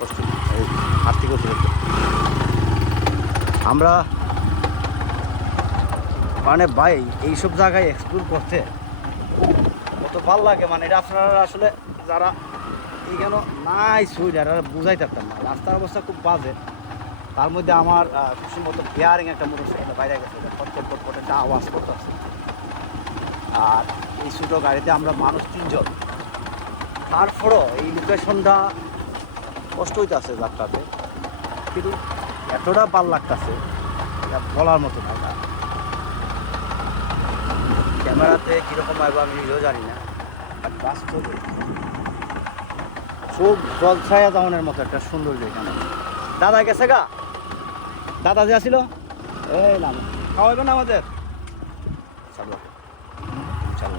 কষ্ট আর্থিক অতিরিক্ত আমরা মানে ভাই, এইসব জায়গায় এক্সপ্লোর করতে কত ভালো লাগে মানে এটা আপনারা আসলে যারা এইখানে নাই সুইড আর বুঝাইতে পারতাম না। রাস্তার অবস্থা খুব বাজে। তার মধ্যে আমার খুশি মতো বিয়ারিং একটা মোটরসাইকেল বাইরে গেছে। ফটফট ফটফট একটা আওয়াজ করতেছে। আর এই ছোটো গাড়িতে আমরা মানুষ তিনজন। তারপরও এই লোকেশনটা কষ্ট হইতেছে যাত্রাতে। কিন্তু এতটা ভালো লাগতেছে বলার মতো না ক্যামেরাতে কীরকম আসব আমি নিজেও জানি না বাট জল ছায়া দামনের মতো একটা সৌন্দর্য এখানে। দাদা গেছে গা? দাদা যে আসিল? এই নাম। খাওয়াবে না আমাদের চালু চালু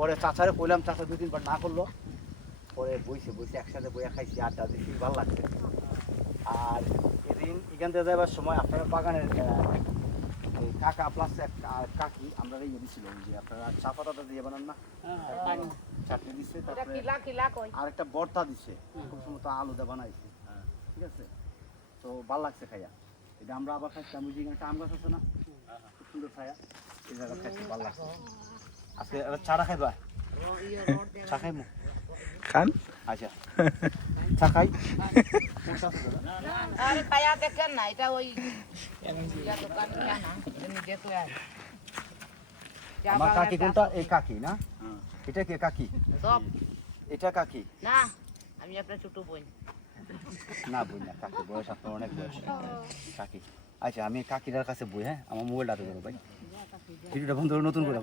পরে চাচারে কইলাম চাচা দুই তিনবার না করল। পরে বইছে বইছে একসাথে বইয়া খাইছি আড্ডা দিচ্ছি ভালো লাগছে। আর এদিন এখান থেকে যাবার সময় আপনার বাগানের কাকা প্লাস কাকি আমরা ইয়ে দিছিল যে আপনারা চা পাতাটা দিয়ে বানান না? চাটনি দিচ্ছে আর একটা বর্তা দিছে। খুব সুন্দর আলুদা বানাইছে। ঠিক আছে? তো ভালো লাগছে খাইয়া। এটা আমরা আবার খাইছি আমি যে এখানে একটা আম গাছ আছে না? খুব সুন্দর খাইয়া। এই জায়গা খাইছি ভালো লাগছে। আজকে এবার চাটা খাইবা চা খাইমু খান। আচ্ছা। চা খাই। আরে খায়া দেখেন না এটা ওই দোকান না নিজে তো আমার কাকি কোনটা? এই কাকি না? এটা কে কাকি? সব। এটা কাকি? না আমি আপনার ছোট বোন। না বই না কাকি। বয়স আপনার অনেক বয়স। কাকি। আচ্ছা আমি কাকিটার কাছে বই হ্যাঁ? আমার মোবাইলটা তো ভাই। ভিডিওটা বন্ধ করে নতুন করে।